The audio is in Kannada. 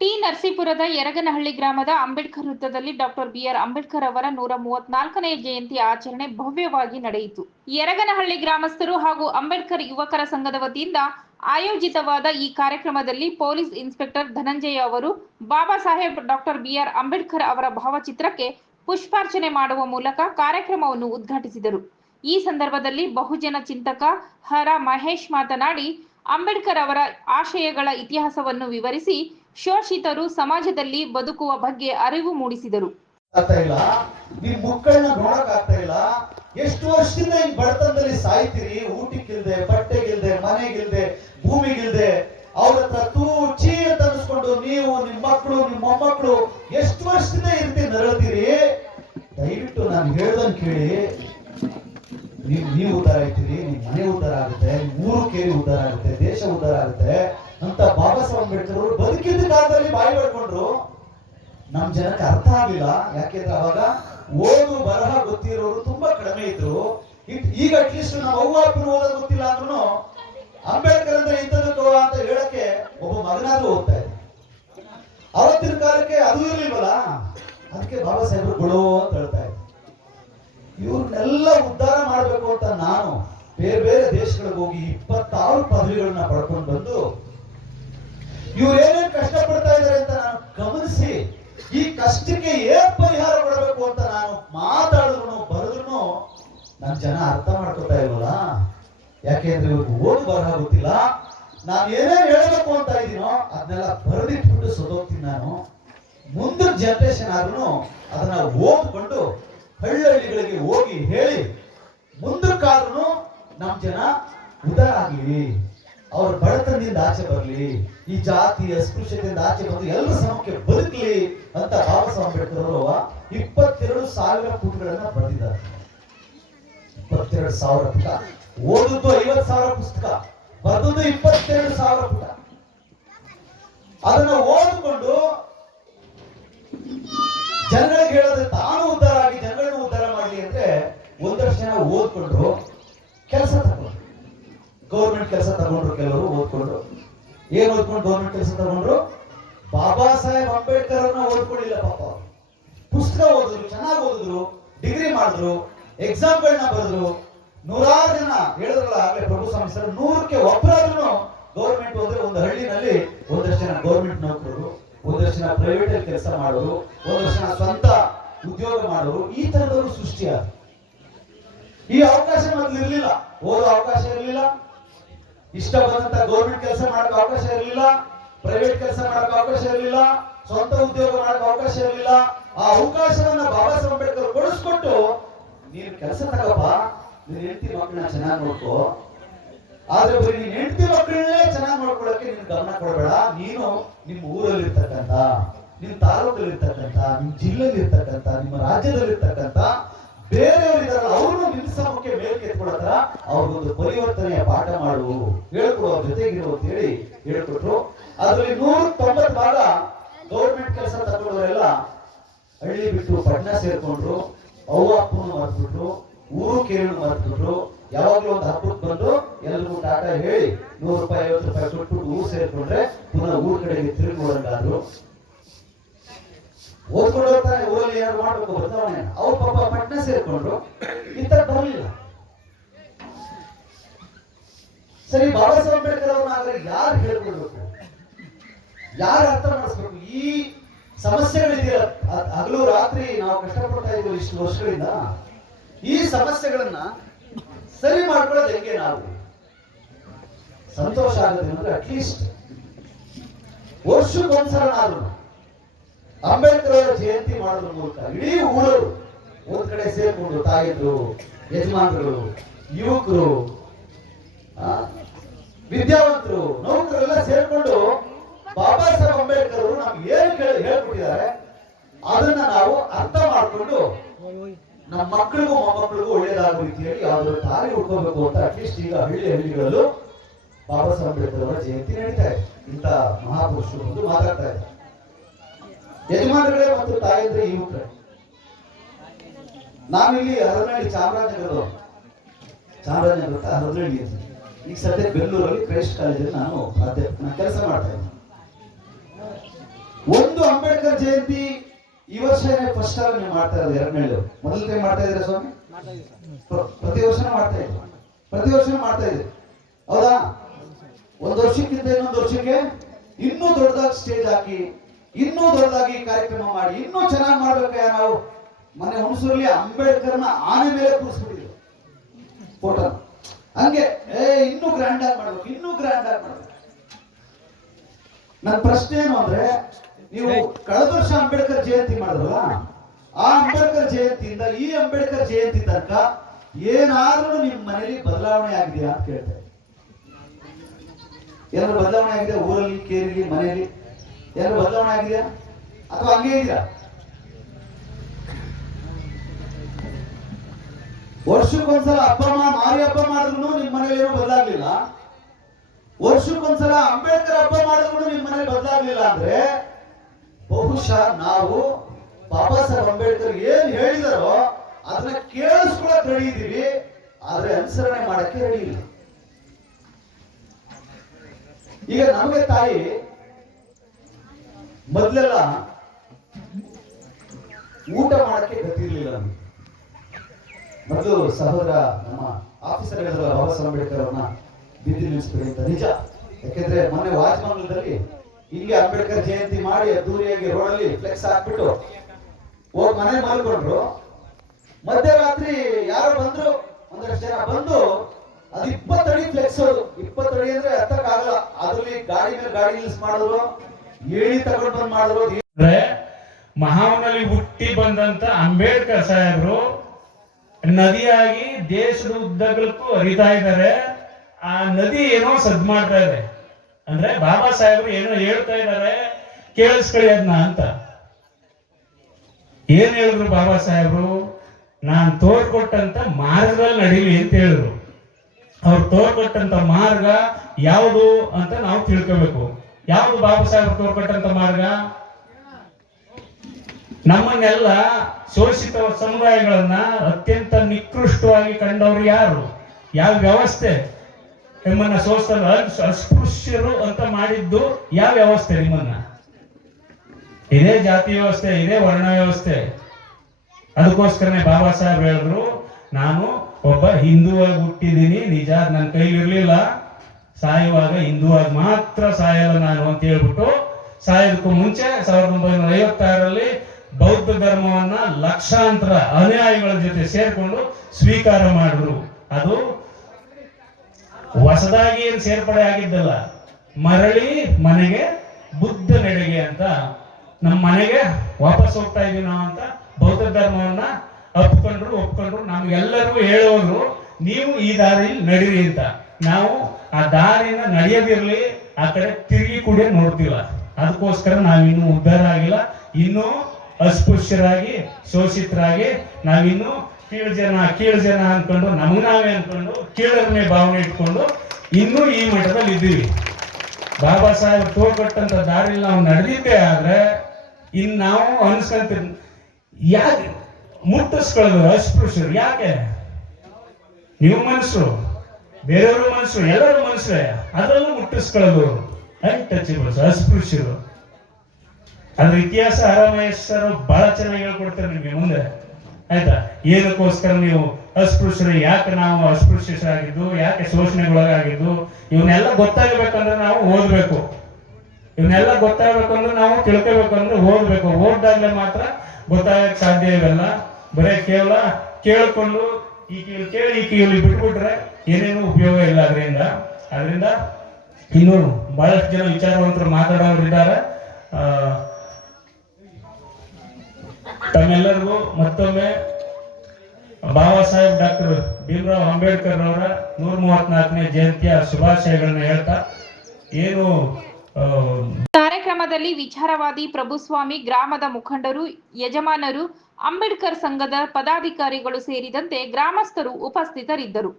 ಟಿ ನರಸೀಪುರದ ಯರಗನಹಳ್ಳಿ ಗ್ರಾಮದ ಅಂಬೇಡ್ಕರ್ ವೃತ್ತದಲ್ಲಿ ಡಾಕ್ಟರ್ ಬಿಆರ್ ಅಂಬೇಡ್ಕರ್ ಅವರ ನೂರ ಮೂವತ್ನಾಲ್ಕನೇ ಜಯಂತಿ ಆಚರಣೆ ಭವ್ಯವಾಗಿ ನಡೆಯಿತು. ಯರಗನಹಳ್ಳಿ ಗ್ರಾಮಸ್ಥರು ಹಾಗೂ ಅಂಬೇಡ್ಕರ್ ಯುವಕರ ಸಂಘದ ವತಿಯಿಂದ ಆಯೋಜಿತವಾದ ಈ ಕಾರ್ಯಕ್ರಮದಲ್ಲಿ ಪೊಲೀಸ್ ಇನ್ಸ್ಪೆಕ್ಟರ್ ಧನಂಜಯ ಅವರು, Baba Saheb doctor B R Ambedkar ಅವರ ಭಾವಚಿತ್ರಕ್ಕೆ ಪುಷ್ಪಾರ್ಚನೆ ಮಾಡುವ ಮೂಲಕ ಕಾರ್ಯಕ್ರಮವನ್ನು ಉದ್ಘಾಟಿಸಿದರು. ಈ ಸಂದರ್ಭದಲ್ಲಿ ಬಹುಜನ ಚಿಂತಕ ಹರ ಮಹೇಶ್ ಮಾತನಾಡಿ, ಅಂಬೇಡ್ಕರ್ ಅವರ ಆಶಯಗಳ ಇತಿಹಾಸವನ್ನು ವಿವರಿಸಿ ಶೋಷಿತರು ಸಮಾಜದಲ್ಲಿ ಬದುಕುವ ಬಗ್ಗೆ ಅರಿವು ಮೂಡಿಸಿದರು. ಇಲ್ಲ. ಮಕ್ಕಳನ್ನ ಎಷ್ಟು ವರ್ಷದಿಂದ ಈ ಬಡತನದಲ್ಲಿ ಸಾಯ್ತೀರಿ? ಊಟಕ್ಕಿಲ್ದೆ, ಬಟ್ಟೆಗಿಲ್ದೆ, ಮನೆಗಿಲ್ದೆ, ಭೂಮಿಗಿಲ್ದೆ. ಅವ್ರ ಹತ್ರ ತೂ ಚೀ ಅಂತ ನೀವು ನಿಮ್ ಮಕ್ಕಳು ನಿಮ್ ಮೊಮ್ಮಕ್ಕಳು ಎಷ್ಟು ವರ್ಷದಿಂದ ಇರ್ತಿ ನರಳ್ತೀರಿ? ದಯವಿಟ್ಟು ನಾನು ಹೇಳ್ದಂಗ್ ಕೇಳಿ. ನೀವು ನೀವು ಉದ್ಧಾರ ಆಯ್ತೀರಿ, ನಿಮ್ ಮನೆ ಉದ್ಧಾರ ಆಗುತ್ತೆ ಊರು ಕೇರಿ ಉದ್ಧಾರ ಆಗುತ್ತೆ, ದೇಶ ಉದ್ಧಾರ ಆಗುತ್ತೆ. ಅಂತ ಬಾಬಾ ಸಾಹೇಬ್ ಅಂಬೇಡ್ಕರ್ ಅವರು ಬದುಕಿದ್ದ ಕಾಲದಲ್ಲಿ ಬಾಯಿ ಪಡ್ಕೊಂಡ್ರು ನಮ್ಮ ಜನಕ್ಕೆ ಅರ್ಥ ಆಗಲಿಲ್ಲ. ಯಾಕೆಂದ್ರೆ ಅವಾಗ ಓದು, ಬರಹ ಗೊತ್ತಿರೋರು ತುಂಬಾ ಕಡಿಮೆ ಇದ್ರು. ಇದ್- ಈಗ ಅಟ್ಲೀಸ್ಟ್ ನಮ್ಮ ಅವ್ವ, ಅಪ್ಪನ ಓದೋದು ಗೊತ್ತಿಲ್ಲ ಅಂದ್ರೂ ಅಂಬೇಡ್ಕರ್ ಅಂದ್ರೆ ಇಂಥದಕ್ಕವ ಅಂತ ಹೇಳಕ್ಕೆ ಒಬ್ಬ ಮಗನಾದ್ರೂ ಓದ್ತಾ ಇದ್ದ. ಅವತ್ತಿನ ಕಾಲಕ್ಕೆ ಅದು ಇರ್ಲಿಲ್ವಲ್ಲ? ಅದಕ್ಕೆ ಬಾಬಾ ಸಾಹೇಬ್ರು ಗುಳು ಅಂತ ಹೇಳ್ತಾ ಇದ್ರು. ಇವ್ರನ್ನೆಲ್ಲ ಉದ್ಧಾರ ಮಾಡಬೇಕು ಅಂತ ನಾನು ಬೇರೆ ಬೇರೆ ದೇಶಗಳಿಗೆ ಹೋಗಿ ಇಪ್ಪತ್ತಾರು ಪದವಿಗಳನ್ನ ಪಡ್ಕೊಂಡು ಬಂದು ಇವ್ರು ಏನೇನ್ ಕಷ್ಟ ಪಡ್ತಾ ಇದಾರೆ ಅಂತ ನಾನು ಗಮನಿಸಿ, ಈ ಕಷ್ಟಕ್ಕೆ ಏನ್ ಪರಿಹಾರ ಕೊಡಬೇಕು ಅಂತ ನಾನು ಮಾತಾಡಿದ್ರು ಬರೆದ್ರು ನನ್ ಜನ ಅರ್ಥ ಮಾಡ್ಕೊತಾ ಇಲ್ವಲ್ಲ? ಯಾಕೆಂದ್ರೆ ಇವ್ರಿಗೆ ಓದು ಬರಹ ಗೊತ್ತಿಲ್ಲ. ನಾನು ಏನೇನು ಹೇಳಬೇಕು ಅಂತ ಇದೀನೋ ಅದನ್ನೆಲ್ಲ ಬರೆದಿಟ್ಬಿಟ್ಟು ಸೊದೋಗ್ತೀನಿ ನಾನು. ಮುಂದಿನ ಜನರೇಷನ್ ಆದ್ರೂ ಅದನ್ನ ಓದ್ಕೊಂಡು ಹಳ್ಳಿಗಳಿಗೆ ಹೋಗಿ ಹೇಳಿ ಮುಂದಕ್ಕಾದ್ರೂ ನಮ್ಮ ಜನ ಉದಾರ ಆಗ್ಲಿ. ಅವ್ರ ಬಡತನದಿಂದ ಆಚೆ ಬರಲಿ, ಈ ಜಾತಿ, ಅಸ್ಪೃಶ್ಯತೆಯಿಂದ ಆಚೆ ಬಂದು ಎಲ್ಲ ಸಮಕ್ಕೆ ಬದುಕಲಿ ಅಂತ ಬಾಬಾ ಸಾಹೇಬ್ ಅಂಬೇಡ್ಕರ್ ಅವರು ಇಪ್ಪತ್ತೆರಡು ಸಾವಿರ ಪುಟಗಳನ್ನ ಬರೆದಿದ್ದಾರೆ. ಇಪ್ಪತ್ತೆರಡು ಸಾವಿರ ಪುಟ. ಓದುದು ಐವತ್ ಸಾವಿರ ಪುಸ್ತಕ ಬರೆದದ್ದು ಇಪ್ಪತ್ತೆರಡು ಸಾವಿರ ಪುಟ. ಅದನ್ನ ಓದಿಕೊಂಡು ಜನಗಳಿಗೆ ಹೇಳೋದ್ರೆ ತಾನು ಉದ್ಧಾರ ಆಗಿ, ಜನಗಳನ್ನ ಉದ್ಧಾರ ಮಾಡಲಿ ಅಂದ್ರೆ ಒಂದಷ್ಟು ಜನ ಓದ್ಕೊಂಡ್ರು, ಕೆಲಸ ತಗೊಂಡ್ರು. ಗೌರ್ಮೆಂಟ್ ಕೆಲಸ ತಗೊಂಡ್ರು ಕೆಲವರು ಓದ್ಕೊಂಡ್ರು ಏನ್ ಓದ್ಕೊಂಡು ಗೌರ್ಮೆಂಟ್ ಕೆಲಸ ತಗೊಂಡ್ರು? ಬಾಬಾ ಸಾಹೇಬ್ ಅಂಬೇಡ್ಕರ್ ಅವ್ರನ್ನ ಓದ್ಕೊಳ್ಳಿಲ್ಲ ಪಾಪ ಪುಸ್ತಕ ಓದಿದ್ರು, ಚೆನ್ನಾಗಿ ಓದಿದ್ರು, ಡಿಗ್ರಿ ಮಾಡಿದ್ರು ಎಕ್ಸಾಮ್ಗಳನ್ನ ಬರೆದ್ರು. ನೂರಾರು ಜನ ಹೇಳಿದ್ರಲ್ಲ ಆಗ್ಲೇ ಪ್ರಭು ಸ್ವಾಮಿ ಸರ್, ನೂರಕ್ಕೆ ಒಬ್ಬರಾದ್ರೂ ಗೌರ್ಮೆಂಟ್ ಹೋದ್ರೆ ಒಂದು ಹಳ್ಳಿನಲ್ಲಿ ಒಂದಷ್ಟು ಜನ ಗೌರ್ಮೆಂಟ್ ನೌಕರರು, ಒಂದಷ್ಟು ಜನ ಪ್ರೈವೇಟ್ ಅಲ್ಲಿ ಕೆಲಸ ಮಾಡೋರು, ಒಂದಷ್ಟು ಜನ ಸ್ವಂತ ಉದ್ಯೋಗ ಮಾಡೋರು, ಈ ತರದವರು ಸೃಷ್ಟಿಯಾದ ಈ ಅವಕಾಶ ಮೊದಲು ಇರಲಿಲ್ಲ. ಓದೋ ಅವಕಾಶ ಇರಲಿಲ್ಲ. ಇಷ್ಟ ಬಂದಂತ ಗೌರ್ಮೆಂಟ್ ಕೆಲಸ ಮಾಡಕ್ ಅವಕಾಶ ಇರಲಿಲ್ಲ ಪ್ರೈವೇಟ್ ಕೆಲಸ ಮಾಡಕ್ ಅವಕಾಶ ಇರಲಿಲ್ಲ, ಸ್ವಂತ ಉದ್ಯೋಗ ಮಾಡಕ್ ಅವಕಾಶ ಇರಲಿಲ್ಲ. ಆ ಅವಕಾಶವನ್ನ ಬಾಬಾ ಸಾಹೇಬ್ ಅಂಬೇಡ್ಕರ್ ಕೊಡಿಸ್ಕೊಟ್ಟು, ನೀನು ಕೆಲಸ ತಗಪ್ಪ, ನೀನ್ ಹೆಂಡತಿ ಮಕ್ಕಳನ್ನ ಚೆನ್ನಾಗಿ ನೋಡ್ಕೋ. ಆದ್ರೆ ಬರೀ ನೀನ್ ಹೆಂಡತಿ ಮಕ್ಕಳನ್ನೇ ಚೆನ್ನಾಗಿ ನೋಡ್ಕೊಳ್ಳೋಕೆ ನಿನ್ ಗಮನ ಕೊಡಬೇಡ. ನೀನು ನಿಮ್ಮ ಊರಲ್ಲಿ ಇರ್ತಕ್ಕಂತ ನಿಮ್ ತಾಲೂಕಲ್ಲಿ ಇರ್ತಕ್ಕಂತ ನಿಮ್ ಜಿಲ್ಲೆಯಲ್ಲಿ ಇರ್ತಕ್ಕಂತ ನಿಮ್ಮ ರಾಜ್ಯದಲ್ಲಿ ಇರ್ತಕ್ಕಂತ ಬೇರೆಯವರು ಇದಾರಲ್ಲ ಅವ್ರನ್ನು ನಿನ್ನ ಸಮಕ್ಕೆ ಎತ್ಕೊಳತ್ರ ಅವ್ರಿಗೊಂದು ಪರಿವರ್ತನೆಯ ಪಾಠ ಮಾಡು ಹೇಳ್ಕೊಡು ಅವ್ರ ಜೊತೆಗಿರು ಅಂತ ಹೇಳಿ ಹೇಳ್ಕೊಟ್ರು. ಅದರಲ್ಲಿ ನೂರ ತೊಂಬತ್ತು ಭಾಗ ಗೌರ್ಮೆಂಟ್ ಕೆಲಸ ತಗೊಂಡವರೆಲ್ಲ ಹಳ್ಳಿ ಬಿಟ್ಟು ಪಟ್ನಾ ಸೇರ್ಕೊಂಡ್ರು. ಅವ್ವ ಅಪ್ಪನ ಮರ್ತ್ಬಿಟ್ರು. ಊರು ಕೇರಳು ಮರ್ತ್ಬಿಟ್ರು. ಯಾವಾಗ್ಲೂ ಒಂದು ಹಬ್ಬಕ್ಕೆ ಬಂದು ಎಲ್ರಿಗೂ ಟಾಟಾ ಹೇಳಿ ನೂರು ರೂಪಾಯಿ, ಐವತ್ತು ರೂಪಾಯಿ ಕೊಟ್ಬಿಟ್ಟು ಊರು ಸೇರ್ಕೊಂಡ್ರೆ ಪುನಃ ಊರ್ ಕಡೆಗೆ ತಿರುಗಿ ನೋಡಂಗಾದ್ರು ಓದ್ಕೊಂಡು ಹೋಗ್ತಾರೆ ಊರಲ್ಲಿ ಏನಾದ್ರು ಮಾಡ್ಬೇಕು ಬದಲಾವಣೆ ಅವ್ರ ಪಾಪ ಪಟ್ನಾ ಸೇರ್ಕೊಂಡ್ರು. ಇಂಥ ಬರಲಿಲ್ಲ. ಸರಿ ಬಾಬಾ ಸಾಹೇಬ್ ಅಂಬೇಡ್ಕರ್ ಅವ್ರನ್ನ ಆದ್ರೆ ಯಾರು ಹೇಳ್ಕೊಡ್ಬೇಕು? ಯಾರು ಅರ್ಥ ಮಾಡಿಸ್ಬೇಕು ಈ ಸಮಸ್ಯೆಗಳಿದೆಯಲ್ಲ ಹಗಲು ರಾತ್ರಿ ನಾವು ಕಷ್ಟಪಡ್ತಾ ಇದ್ದೀವಿ ಇಷ್ಟು ವರ್ಷಗಳಿಂದ ಈ ಸಮಸ್ಯೆಗಳನ್ನ ಸರಿ ಮಾಡ್ಕೊಳ್ಳೋದು ಹೆಂಗೆ ನಾವು? ಸಂತೋಷ ಆಗುತ್ತೆ ಅಂದ್ರೆ ಅಟ್ಲೀಸ್ಟ್ ವರ್ಷಕ್ಕೊಂದ್ಸಲನಾದ್ರು ಅಂಬೇಡ್ಕರ್ ಅವರ ಜಯಂತಿ ಮಾಡೋದ್ರ ಮೂಲಕ ಇಡೀ ಊರವರು ಒಂದ್ ಕಡೆ ಸೇರ್ಕೊಂಡು ತಾಯಿದ್ರು ಯಜಮಾನರು ಯುವಕರು ಆ, ವಿದ್ಯಾವಂತರು, ನೌಕರರೆಲ್ಲ ಸೇರ್ಕೊಂಡು ಬಾಬಾ ಸಾಹೇಬ್ ಅಂಬೇಡ್ಕರ್ ಅವರು ನಮ್ಗೆ ಏನು ಹೇಳ್ಕೊಟ್ಟಿದ್ದಾರೆ, ಅದನ್ನ ನಾವು ಅರ್ಥ ಮಾಡಿಕೊಂಡು ನಮ್ಮ ಮಕ್ಕಳಿಗೂ ಮೊಮ್ಮಕ್ಕಳಿಗೂ ಒಳ್ಳೇದಾಗುವ ರೀತಿಯಲ್ಲಿ ಯಾವ್ದಾದ್ರು ದಾರಿ ಹುಡ್ಕೋಬೇಕು ಅಂತ ಅಟ್ಲೀಸ್ಟ್ ಈಗ ಹಳ್ಳಿ ಹಳ್ಳಿಗಳಲ್ಲೂ ಬಾಬಾ ಸಾಹೇಬ್ ಅಂಬೇಡ್ಕರ್ ಅವರ ಜಯಂತಿ ನಡೀತಾ ಇದೆ. ಇಂಥ ಮಹಾಪುರುಷರು ಬಂದು ಮಾತಾಡ್ತಾ ಇದ್ದಾರೆ. ಯಜಮಾನರುಗಳೇ ಮತ್ತು ತಾಯಂದ್ರೆ ಯುವಕರೇ ನಾನಿಲ್ಲಿ ಹರನಹಳ್ಳಿ ಚಾಮರಾಜನಗರ ಚಾಮರಾಜನಗರ ಹರನಹಳ್ಳಿ ಅಂತ ಈಗ ಸದ್ಯ ಬೆಂಗಳೂರಲ್ಲಿ ಕ್ರೈಸ್ಟ್ ಕಾಲೇಜಲ್ಲಿ ನಾನು ಪ್ರಾಧ್ಯಾಪಕನ ಕೆಲಸ ಮಾಡ್ತಾ ಇದ್ದೀನಿ ಒಂದು ಅಂಬೇಡ್ಕರ್ ಜಯಂತಿ ಈ ವರ್ಷ ಫಸ್ಟ್ ಟೈಮ್ ನೀವು ಮಾಡ್ತಾ ಇರೋದು ಎರಡನೇದು ಮೊದಲ ಟೈಮ್ ಮಾಡ್ತಾ ಇದ್ದೀರಾ ಸ್ವಾಮಿ? ಪ್ರತಿ ವರ್ಷನೂ ಮಾಡ್ತಾ ಇದ್ದೀವಿ ಪ್ರತಿ ವರ್ಷನೂ ಮಾಡ್ತಾ ಇದ್ದೀವಿ ಹೌದಾ? ಒಂದು ವರ್ಷಕ್ಕಿಂತ ಇನ್ನೊಂದು ವರ್ಷಕ್ಕೆ ಇನ್ನೂ ದೊಡ್ಡದಾಗಿ ಸ್ಟೇಜ್ ಹಾಕಿ, ಇನ್ನೂ ದೊಡ್ಡದಾಗಿ ಕಾರ್ಯಕ್ರಮ ಮಾಡಿ, ಇನ್ನೂ ಚೆನ್ನಾಗಿ ಮಾಡ್ಬೇಕು ನಾವು? ಮನೆ ಹುಣಸೂರಲ್ಲಿ ಅಂಬೇಡ್ಕರ್ನ ಆನೆ ಮೇಲೆ ಕೂರಿಸ್ಬಿಟ್ಟಿದ್ರು. ಫೋಟೋ ಹಂಗೆ ಏ ಇನ್ನೂ ಗ್ರ್ಯಾಂಡ್ ಆಗಿ ಮಾಡ್ಬೇಕು ಇನ್ನೂ ಗ್ರ್ಯಾಂಡ್ ಆಗಿ ಮಾಡ್ಬೇಕು. ನನ್ನ ಪ್ರಶ್ನೆ ಏನು ಅಂದ್ರೆ ನೀವು ಕಳೆದ ವರ್ಷ ಅಂಬೇಡ್ಕರ್ ಜಯಂತಿ ಮಾಡಿದ್ರಲ್ಲ ಆ ಅಂಬೇಡ್ಕರ್ ಜಯಂತಿಯಿಂದ ಈ ಅಂಬೇಡ್ಕರ್ ಜಯಂತಿ ತನಕ ಏನಾದ್ರೂ ನಿಮ್ಮ ಮನೇಲಿ ಬದಲಾವಣೆ ಆಗಿದೆಯಾ ಅಂತ ಕೇಳ್ತಾರೆ ಏನಾದ್ರು ಬದಲಾವಣೆ ಆಗಿದೆ ಊರಲ್ಲಿ ಕೇರಿಲಿ ಮನೆಯಲ್ಲಿ? ಏನಾದ್ರು ಬದಲಾವಣೆ ಆಗಿದೆಯಾ? ಅಥವಾ ಹಂಗೆ ಇದೆಯಾ? ವರ್ಷಕ್ಕೊಂದ್ಸಲ ಹಬ್ಬ ಮಾ- ಮಾರಿ ಹಬ್ಬ ಮಾಡಿದ್ರು ನಿಮ್ ಮನೇಲಿ ಏನೂ ಬದಲಾಗ್ಲಿಲ್ಲ. ವರ್ಷಕ್ಕೊಂದ್ಸಲ ಅಂಬೇಡ್ಕರ್ ಹಬ್ಬ ಮಾಡಿದ್ರು ನಿಮ್ ಮನೇಲಿ ಬದಲಾಗ್ಲಿಲ್ಲ ಅಂದ್ರೆ ಬಹುಶಃ ನಾವು ಬಾಬಾ ಸಾಹೇಬ್ ಅಂಬೇಡ್ಕರ್ ಏನ್ ಹೇಳಿದಾರೋ ಅದನ್ನ ಕೇಳಿಸ್ಕೊಳಕ್ ರೆಡಿ ಇದೀವಿ, ಆದ್ರೆ ಅನುಸರಣೆ ಮಾಡಕ್ಕೆ ರೆಡಿ ಇಲ್ಲ. ಈಗ ನಮಗೆ ತಾಯಿ ಮೊದ್ಲೆಲ್ಲ ಊಟ ಮಾಡಕ್ಕೆ ಗೊತ್ತಿರ್ಲಿಲ್ಲ ನಮ್ಗೆ. ಮೊದಲು ಸಹೋದರ, ನಮ್ಮ ಆಫೀಸರ್ ಬಾಬಾ ಸಾಹೇಬ್ ಅಂಬೇಡ್ಕರ್ ಅವ್ರನ್ನ ಬಿದ್ದು ನಿಲ್ಲಿಸ್ಬೇಡಿ ಅಂತ. ನಿಜ. ಯಾಕೆಂದ್ರೆ ಮೊನ್ನೆ ವಾಜಮಂಗಲದಲ್ಲಿ ಇಲ್ಲಿ ಅಂಬೇಡ್ಕರ್ ಜಯಂತಿ ಮಾಡಿ ಅದ್ದೂರಿಯಾಗಿ ರೋಡಲ್ಲಿ ಫ್ಲೆಕ್ಸ್ ಹಾಕ್ಬಿಟ್ಟು ಹೋಗಿ ಮನೆ ಮಲ್ಕೊಂಡ್ರು. ಮಧ್ಯರಾತ್ರಿ ಯಾರು ಬಂದ್ರು ಒಂದಷ್ಟು ಜನ ಬಂದು ಅದು ಇಪ್ಪತ್ತಡಿ ಫ್ಲೆಕ್ಸ್ ಇಪ್ಪತ್ತಡಿ ಅಂದ್ರೆ ಹತ್ತಕ್ಕಾಗಲ್ಲ ಅದ್ರಲ್ಲಿ ಗಾಡಿ ಮೇಲೆ ಗಾಡಿ ನಿಲ್ಸ್ ಮಾಡಿದ್ರು ಏಣಿ ತಗೊಂಡ್ ಬಂದ್ ಮಾಡಿದ್ರು. ಮಹಾವನಲ್ಲಿ ಹುಟ್ಟಿ ಬಂದಂತ ಅಂಬೇಡ್ಕರ್ ಸಾಹೇಬರು ನದಿಯಾಗಿ ದೇಶದ ಉದ್ದಗಲಕ್ಕೂ ಹರಿತಾ ಇದ್ದಾರೆ. ಆ ನದಿ ಏನೋ ಸದ್ ಮಾಡ್ತಾ ಇದೆ. ಅಂದ್ರೆ ಬಾಬಾ ಸಾಹೇಬರು ಏನೋ ಹೇಳ್ತಾ ಇದ್ದಾರೆ, ಕೇಳಿಸ್ಕೊಳ್ಳಿ ಅದನ್ನ ಅಂತ. ಏನ್ ಹೇಳಿದ್ರು ಬಾಬಾ ಸಾಹೇಬರು? ನಾನ್ ತೋರ್ಕೊಟ್ಟಂತ ಮಾರ್ಗದಲ್ಲಿ ನಡೀಲಿ ಅಂತ ಹೇಳಿದ್ರು. ಅವ್ರು ತೋರ್ಕೊಟ್ಟಂತ ಮಾರ್ಗ ಯಾವುದು ಅಂತ ನಾವು ತಿಳ್ಕೋಬೇಕು. ಯಾವುದು ಬಾಬಾ ಸಾಹೇಬ್ರು ತೋರ್ಕೊಟ್ಟಂತ ಮಾರ್ಗ? ನಮ್ಮನ್ನೆಲ್ಲ ಶೋಷಿತ ಸಮುದಾಯಗಳನ್ನ ಅತ್ಯಂತ ನಿಕೃಷ್ಟವಾಗಿ ಕಂಡವರು ಯಾರು? ಯಾವ ವ್ಯವಸ್ಥೆ? ನಿಮ್ಮನ್ನ ಸೋಸಲು ಅಸ್ಪೃಶ್ಯರು ಅಂತ ಮಾಡಿದ್ದು ಯಾವ ವ್ಯವಸ್ಥೆ ನಿಮ್ಮನ್ನ? ಇದೇ ಜಾತಿ ವ್ಯವಸ್ಥೆ, ಇದೇ ವರ್ಣ ವ್ಯವಸ್ಥೆ. ಅದಕ್ಕೋಸ್ಕರನೇ ಬಾಬಾ ಸಾಹೇಬ್ ಹೇಳಿದ್ರು, ನಾನು ಒಬ್ಬ ಹಿಂದೂವಾಗಿ ಹುಟ್ಟಿದ್ದೀನಿ, ನಿಜ ನನ್ನ ಕೈಲಿರ್ಲಿಲ್ಲ. ಸಾಯುವಾಗ ಹಿಂದೂವಾಗಿ ಮಾತ್ರ ಸಾಯಲ್ಲ ನಾನು ಅಂತ ಹೇಳ್ಬಿಟ್ಟು, ಸಾಯೋದಕ್ಕೂ ಮುಂಚೆ ಸಾವಿರದ ಒಂಬೈನೂರ ಐವತ್ತಾರರಲ್ಲಿ ಬೌದ್ಧ ಧರ್ಮವನ್ನ ಲಕ್ಷಾಂತರ ಅನುಯಾಯಿಗಳ ಜೊತೆ ಸೇರಿಕೊಂಡು ಸ್ವೀಕಾರ ಮಾಡಿದ್ರು. ಅದು ಹೊಸದಾಗಿ ಏನು ಸೇರ್ಪಡೆ ಆಗಿದ್ದಲ್ಲ, ಮರಳಿ ಮನೆಗೆ ಬುದ್ಧ ನಡೆಗೆ ಅಂತ ನಮ್ಮ ಮನೆಗೆ ವಾಪಸ್ ಹೋಗ್ತಾ ಇದೀವಿ ನಾವು ಅಂತ ಬೌದ್ಧ ಧರ್ಮವನ್ನ ಅಪ್ಕೊಂಡ್ರು, ಒಪ್ಕೊಂಡ್ರು, ನಮ್ಗೆಲ್ಲರಿಗೂ ಹೇಳೋರು ನೀವು ಈ ದಾರಿಯಲ್ಲಿ ನಡೀರಿ ಅಂತ. ನಾವು ಆ ದಾರಿನ ನಡೆಯದಿರ್ಲಿ, ಆ ಕಡೆ ತಿರುಗಿ ಕೂಡ ನೋಡ್ತಿಲ್ಲ. ಅದಕ್ಕೋಸ್ಕರ ನಾವಿನ್ನೂ ಉದ್ಧಾರ ಆಗಿಲ್ಲ. ಇನ್ನೂ ಅಸ್ಪೃಶ್ಯರಾಗಿ, ಶೋಷಿತರಾಗಿ ನಾವಿನ್ನು ಕೀಳು ಜನ ಕೀಳು ಜನ ಅನ್ಕೊಂಡು, ನಮಗ್ ನಾವೇ ಅನ್ಕೊಂಡು, ಕೀಳರನ್ನೇ ಭಾವನೆ ಇಟ್ಕೊಂಡು ಇನ್ನೂ ಈ ಮಟ್ಟದಲ್ಲಿ ಇದ್ದೀವಿ. ಬಾಬಾ ಸಾಹೇಬ್ ತೋರ್ಕೊಟ್ಟಂತ ದಾರಿಲಿ ನಾವು ನಡೆದಿದ್ದೇ ಆದ್ರೆ ಇನ್ ನಾವು ಅನ್ಸ್ಕೊಂತೀವಿ ಯಾಕೆ ಮುಟ್ಟಿಸ್ಕೊಳ್ಳೋದು ಅಸ್ಪೃಶ್ಯರು, ಯಾಕೆ? ನೀವು ಮನಸ್ಸು ಬೇರೆಯವರು ಮನುಷ್ಯರು, ಎಲ್ಲರೂ ಮನುಷ್ಯರೇ, ಅದರಲ್ಲೂ ಮುಟ್ಟಿಸ್ಕೊಳ್ಳೋದು. ಅನ್ಟಚಬಲ್ಸ್ ಅಸ್ಪೃಶ್ಯರು. ಅದ್ರ ಇತಿಹಾಸ ಹರಮಯಸ್ಸರು ಬಹಳ ಚೆನ್ನಾಗಿ ಹೇಳ್ಕೊಡ್ತಾರೆ ನಿಮಗೆ ಮುಂದೆ. ಆಯ್ತಾ? ಏನಕ್ಕೋಸ್ಕರ ನೀವು ಅಸ್ಪೃಶ್ಯರು, ಯಾಕೆ ನಾವು ಅಸ್ಪೃಶ್ಯರಾಗಿದ್ದು, ಯಾಕೆ ಶೋಷಣೆಗೊಳಗಾಗಿದ್ದು, ಇವನ್ನೆಲ್ಲ ಗೊತ್ತಾಗಬೇಕಂದ್ರೆ ನಾವು ಓದಬೇಕು. ಇವನ್ನೆಲ್ಲ ಗೊತ್ತಾಗಬೇಕು ಅಂದ್ರೆ ನಾವು ತಿಳ್ಕೋಬೇಕು ಅಂದ್ರೆ ಓದ್ಬೇಕು. ಓದ್ದಾಗ್ಲೇ ಮಾತ್ರ ಗೊತ್ತಾಗಕ್ಕೆ ಸಾಧ್ಯ ಇವೆಲ್ಲ. ಬರೇ ಕೇವಲ ಕೇಳ್ಕೊಂಡು ಈ ಕಿವಿ ಕೇಳಿ ಈ ಕಿವಿಲಿ ಬಿಟ್ಬಿಟ್ರೆ ಏನೇನು ಉಪಯೋಗ ಇಲ್ಲ ಅದರಿಂದ. ಅದರಿಂದ ಇನ್ನು ಬಹಳಷ್ಟು ಜನ ವಿಚಾರವಂತರು ಮಾತಾಡೋರಿದ್ದಾರೆ. ತಮ್ಮೆಲ್ಲರಿಗೂ ಮತ್ತೊಮ್ಮೆ ಬಾಬಾ ಸಾಹೇಬ್ ಡಾಕ್ಟರ್ ಭೀಮರಾವ್ ಅಂಬೇಡ್ಕರ್ ಅವರ ನೂರ ಮೂವತ್ನಾಲ್ಕನೇ ಜಯಂತಿಯ ಶುಭಾಶಯಗಳನ್ನ ಹೇಳ್ತಾ, ಏನು ಕಾರ್ಯಕ್ರಮದಲ್ಲಿ ವಿಚಾರವಾದಿ ಪ್ರಭುಸ್ವಾಮಿ, ಗ್ರಾಮದ ಮುಖಂಡರು, ಯಜಮಾನರು, ಅಂಬೇಡ್ಕರ್ ಸಂಘದ ಪದಾಧಿಕಾರಿಗಳು ಸೇರಿದಂತೆ ಗ್ರಾಮಸ್ಥರು ಉಪಸ್ಥಿತರಿದ್ದರು.